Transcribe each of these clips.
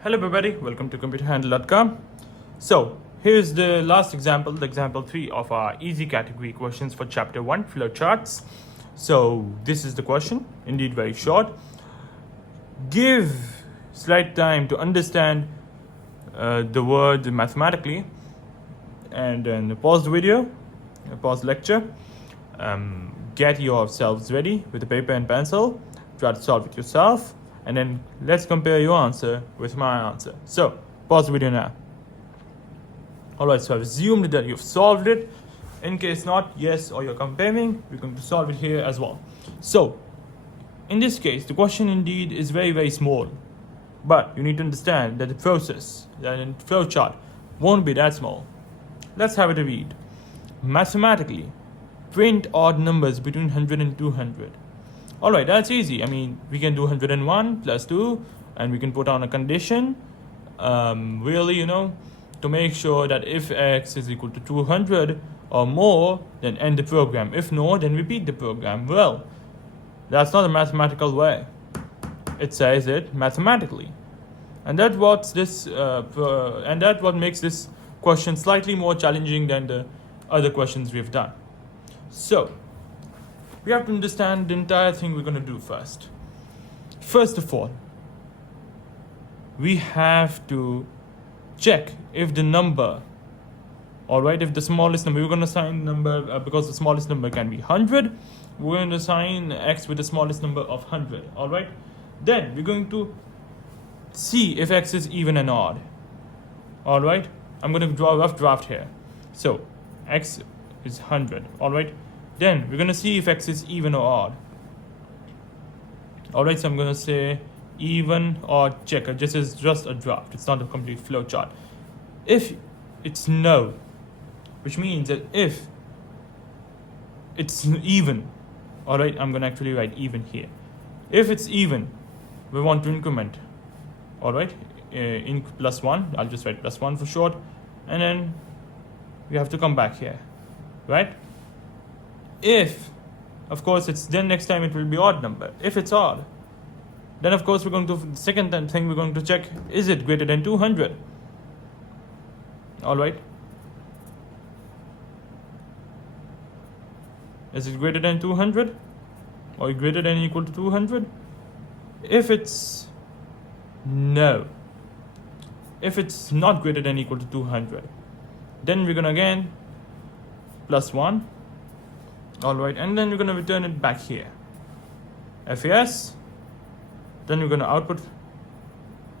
Hello everybody, welcome to computerhandle.com. So here's the last example, the example 3 of our easy category questions for chapter 1, flowcharts. So this is the question, indeed very short. Give slight time to understand the word mathematically, and then pause the video, pause the lecture, get yourselves ready with a paper and pencil, try to solve it yourself, and then let's compare your answer with my answer. So pause the video now. Alright, so I've assumed that you've solved it. In case not, yes, or you're comparing, we're going to solve it here as well. So in this case, the question indeed is very, very small, but you need to understand that the process, that in flowchart, won't be that small. Let's have it a read. Mathematically, print odd numbers between 100 and 200. Alright, that's easy. I mean, we can do 101 plus 2, and we can put on a condition, really, to make sure that if x is equal to 200 or more, then end the program. If no, then repeat the program. Well, that's not a mathematical way. It says it mathematically. And that's what makes this question slightly more challenging than the other questions we've done. So we have to understand the entire thing we're going to do first. First of all, we have to check if the number, alright, if the smallest number, we're going to assign number, because the smallest number can be 100, we're going to assign x with the smallest number of 100, alright? Then we're going to see if x is even and odd, alright? I'm going to draw a rough draft here. So x is 100, alright? Then we're going to see if x is even or odd. Alright, so I'm going to say even or check. This is just a draft. It's not a complete flow chart. If it's no, which means that if it's even, alright, I'm going to actually write even here. If it's even, we want to increment, alright, in plus 1. I'll just write plus 1 for short. And then we have to come back here, right? If, of course, it's then next time it will be odd number. If it's odd, then of course we're going to, the second thing we're going to check, is it greater than 200? Alright. Is it greater than 200? Or greater than or equal to 200? If it's no. If it's not greater than or equal to 200, then we're going to again plus 1. Alright, and then we're going to return it back here. If yes, then we're going to output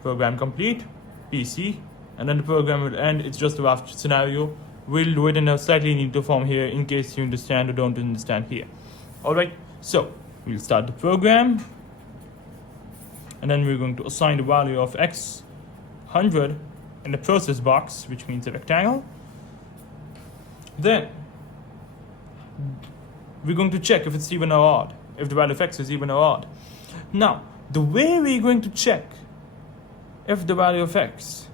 program complete, PC, and then the program will end. It's just a rough scenario. We'll do it in a slightly neater form here in case you understand or don't understand here. Alright, so we'll start the program, and then we're going to assign the value of x 100 in the process box, which means a rectangle. Then we're going to check if it's even or odd, if the value of x is even or odd. Now, the way we're going to check if the value of x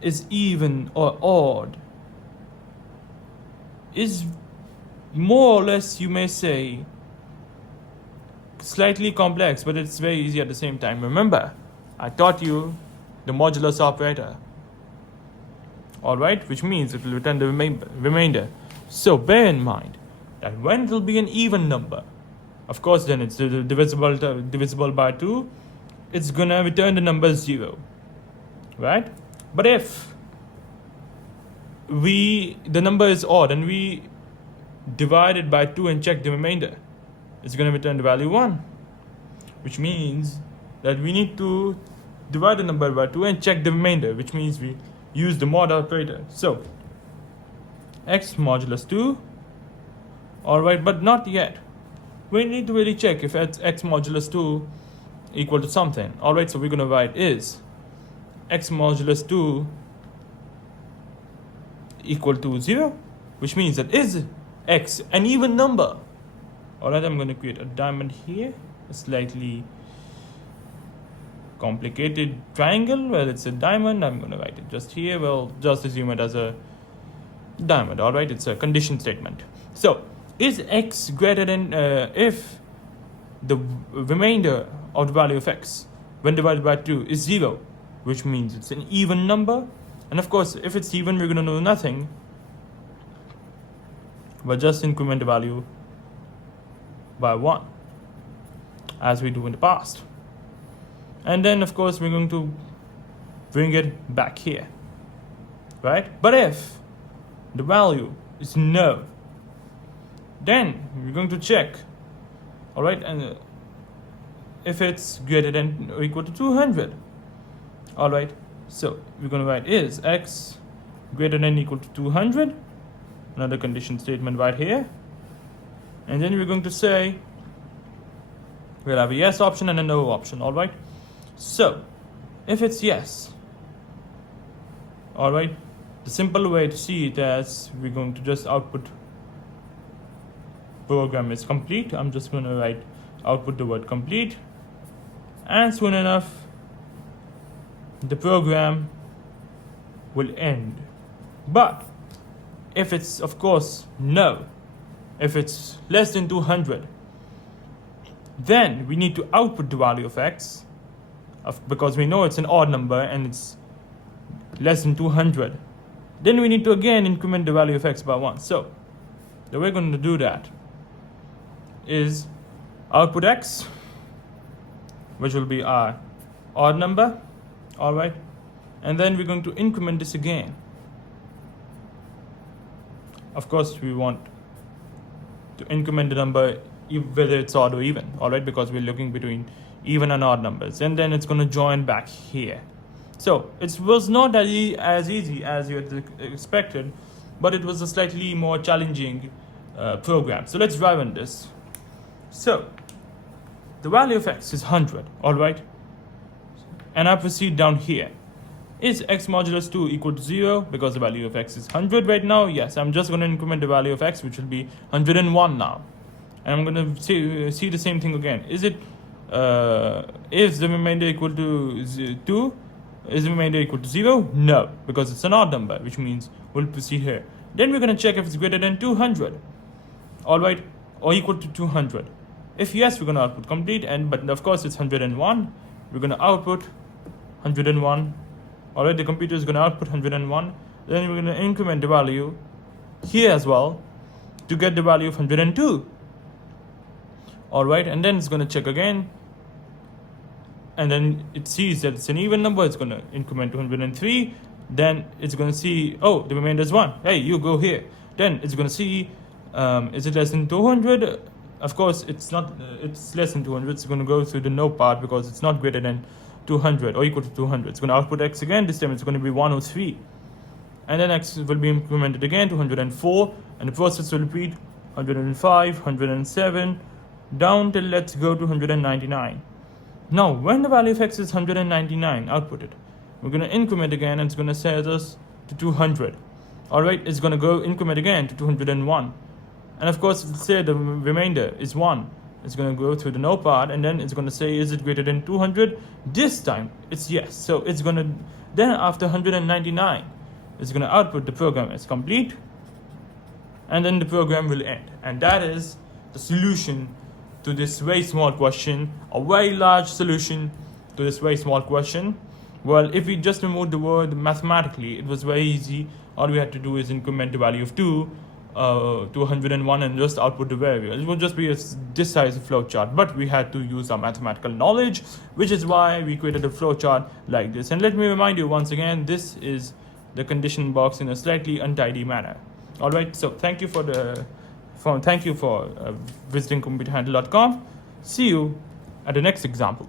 is even or odd is more or less, you may say, slightly complex, but it's very easy at the same time. Remember, I taught you the modulus operator, alright, which means it will return the remainder. So bear in mind that when it will be an even number, of course, then it's divisible by 2, it's gonna return the number 0, right? But if the number is odd and we divide it by 2 and check the remainder, it's gonna return the value 1, which means that we need to divide the number by 2 and check the remainder, which means we use the mod operator. So x modulus 2. Alright, but not yet. We need to really check if it's x modulus 2 equal to something. Alright, so we're going to write is x modulus 2 equal to 0, which means that is x an even number. Alright, I'm going to create a diamond here, a slightly complicated triangle. Well, it's a diamond. I'm going to write it just here. Well, just assume it as a diamond. Alright, it's a condition statement. So is x greater than, if the remainder of the value of x when divided by 2 is 0, which means it's an even number. And of course, if it's even, we're going to know nothing, but just increment the value by 1, as we do in the past. And then, of course, we're going to bring it back here, right? But if the value is no, then we're going to check, all right, and if it's greater than or equal to 200, all right, so we're going to write is x greater than or equal to 200, another condition statement right here, and then we're going to say we'll have a yes option and a no option, all right. So if it's yes, all right, the simple way to see it as we're going to just output program is complete. I'm just going to write output the word complete, and soon enough the program will end. But if it's, of course, no, if it's less than 200, then we need to output the value of x, because we know it's an odd number and it's less than 200. Then we need to again increment the value of x by 1. So the way we're going to do that is output x, which will be our odd number, all right, and then we're going to increment this again. Of course, we want to increment the number whether it's odd or even, all right, because we're looking between even and odd numbers, and then it's going to join back here. So it was not as easy as you had expected, but it was a slightly more challenging program. So let's drive on this. So the value of x is 100, all right, and I proceed down here. Is x modulus 2 equal to 0? Because the value of x is 100 right now. Yes, I'm just going to increment the value of x, which will be 101 now. And I'm going to see the same thing again. Is it, is the remainder equal to 2? Is the remainder equal to 0? No, because it's an odd number, which means we'll proceed here. Then we're going to check if it's greater than 200, all right, or equal to 200. If yes, we're going to output complete, but of course it's 101. We're going to output 101. All right, the computer is going to output 101. Then we're going to increment the value here as well to get the value of 102. All right, and then it's going to check again. And then it sees that it's an even number. It's going to increment to 103. Then it's going to see, oh, the remainder is 1. Hey, you go here. Then it's going to see, is it less than 200? Of course, it's not. It's less than 200. It's going to go through the no part because it's not greater than 200 or equal to 200. It's going to output x again. This time it's going to be 103. And then x will be incremented again to 104. And the process will repeat 105, 107, down till let's go to 199. Now, when the value of x is 199, output it. We're going to increment again, and it's going to set us to 200. All right, it's going to go increment again to 201. And of course, let's say the remainder is 1. It's going to go through the no part, and then it's going to say, is it greater than 200? This time, it's yes. So it's going to, then after 199, it's going to output the program as complete, and then the program will end. And that is the solution to this very small question, a very large solution to this very small question. Well, if we just remove the word mathematically, it was very easy. All we had to do is increment the value of 2 to 101 and just output the variable. It would just be this size of flowchart, but we had to use our mathematical knowledge, which is why we created a flowchart like this. And let me remind you once again, this is the condition box in a slightly untidy manner. All right, so thank you for visiting computerhandle.com. See you at the next example.